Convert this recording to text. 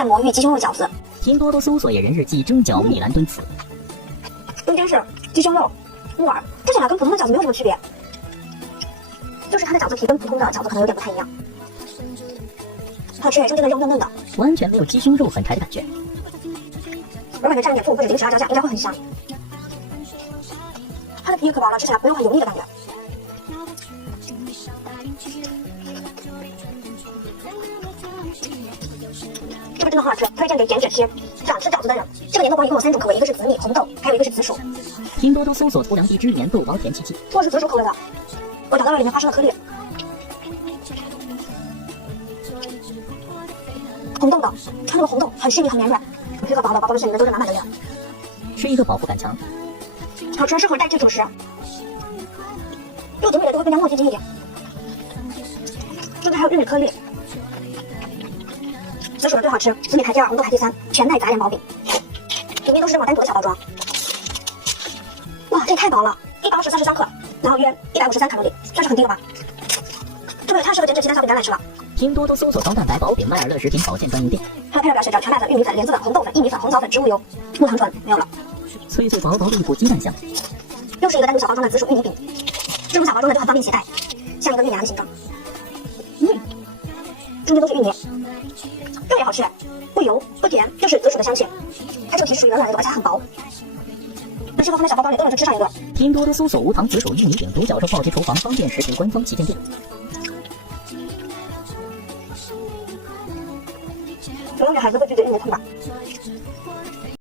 麦魔芋鸡胸肉饺子。拼多多搜索野人日记蒸饺米兰炖刺。中间是鸡胸肉、木耳，吃起来跟普通的饺子没有什么区别，就是它的饺子皮跟普通的饺子可能有点不太一样。好吃，中间的肉嫩嫩的，完全没有鸡胸肉很柴的感觉。我感觉蘸一点醋或者零食啊椒酱应该会很香。它的皮也可薄了，吃起来不用很油腻的感觉。这个真的很好吃，推荐给减脂期想吃饺子的人。这个粘豆包一共有3种口味，一个是紫米、红豆，还有一个是紫薯。拼多多搜索粗粮地汁粘豆包甜七七。我是紫薯口味的，我找到了里面发生的颗粒。红豆的，它那个红豆很细腻很绵软，皮和薄的，薄薄的馅里面都是满满的料。是一个饱腹感强。好吃，适合代替主食。肉紫米的就会更加糯叽叽一点。这边还有玉米颗粒。紫薯的最好吃，紫米排第2，红豆排第3，全麦杂粮薄饼，里面都是这种单独的小包装。哇，这也太薄了，1包是33克，然后约153卡路里，算是很低了吧？这个也太适合减脂期的小饼干来吃了。拼多多搜索高蛋白薄饼麦尔乐食品保健专营店。它的配料表写着全麦粉、玉米粉、莲子粉、红豆粉、薏米粉、红枣粉、植物油、木糖醇，没有了。脆脆薄薄的一股鸡蛋香。又是一个单独小包装的紫薯玉米饼，这种小包装的就很方便携带，像一个玉米芽的形状。中间都是玉米。这也好吃，不油不甜，就是紫薯的香气。它这个皮是属于软软的，而且很薄，很适合放在小包包里，饿了就吃上一个。拼多多搜索无糖紫薯玉米饼独角兽暴击厨房方便食品官方旗舰店。总有女孩子会拒绝玉米痛吧？